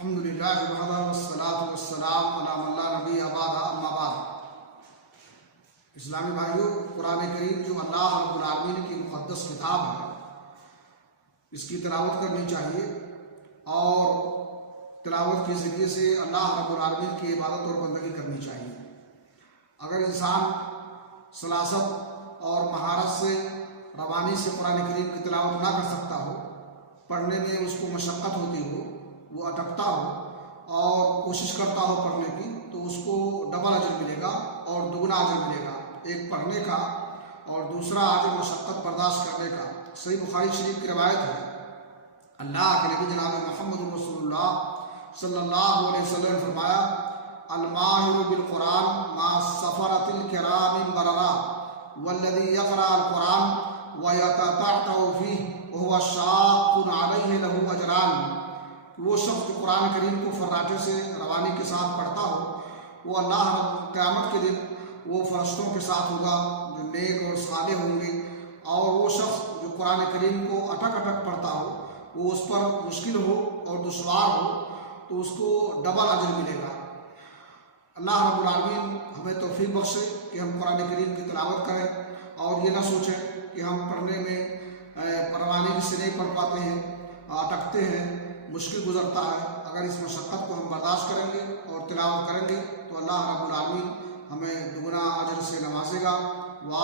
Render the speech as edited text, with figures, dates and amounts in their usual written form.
الحمدللہ وحدہ والصلاۃ والسلام علی من لا نبی بعد اما بعد۔ اسلامی بھائیوں، قرآن کریم جو اللہ رب العالمین کی مقدس کتاب ہے، اس کی تلاوت کرنی چاہیے اور تلاوت کے ذریعے سے اللہ رب العالمین کی عبادت اور بندگی کرنی چاہیے۔ اگر انسان سلاست اور مہارت سے روانی سے قرآن کریم کی تلاوت نہ کر سکتا ہو، پڑھنے میں اس کو مشقت ہوتی ہو، وہ اٹکتا ہو اور کوشش کرتا ہو پڑھنے کی، تو اس کو ڈبل اجر ملے گا اور دگنا اجر ملے گا، ایک پڑھنے کا اور دوسرا اجر مشقت برداشت کرنے کا۔ صحیح بخاری شریف کی روایت ہے، اللہ کے نبی جناب محمد رسول اللہ صلی اللہ علیہ وسلم نے فرمایا، الماہر بالقرآن ما سفرت الکرام بررا والذی یقرأ القرآن ویتتعتع فیہ وہو شاق علیہ لہ اجران۔ وہ شخص جو قرآن کریم کو فراٹے سے روانی کے ساتھ پڑھتا ہو، وہ اللہ قیامت کے دن وہ فرشتوں کے ساتھ ہوگا جو نیک اور صالح ہوں گے، اور وہ شخص جو قرآن کریم کو اٹک اٹک پڑھتا ہو، وہ اس پر مشکل ہو اور دشوار ہو تو اس کو ڈبل اجر ملے گا۔ اللہ رب العالمین ہمیں توفیق بخشے کہ ہم قرآن کریم کی تلاوت کریں اور یہ نہ سوچیں کہ ہم پڑھنے میں روانی سے نہیں پڑھ پاتے ہیں، اٹکتے ہیں، مشکل گزرتا ہے۔ اگر اس مشقت کو ہم برداشت کریں گے اور تلاوت کریں گے تو اللہ رب العالمین ہمیں دگنا اجر سے نوازے گا۔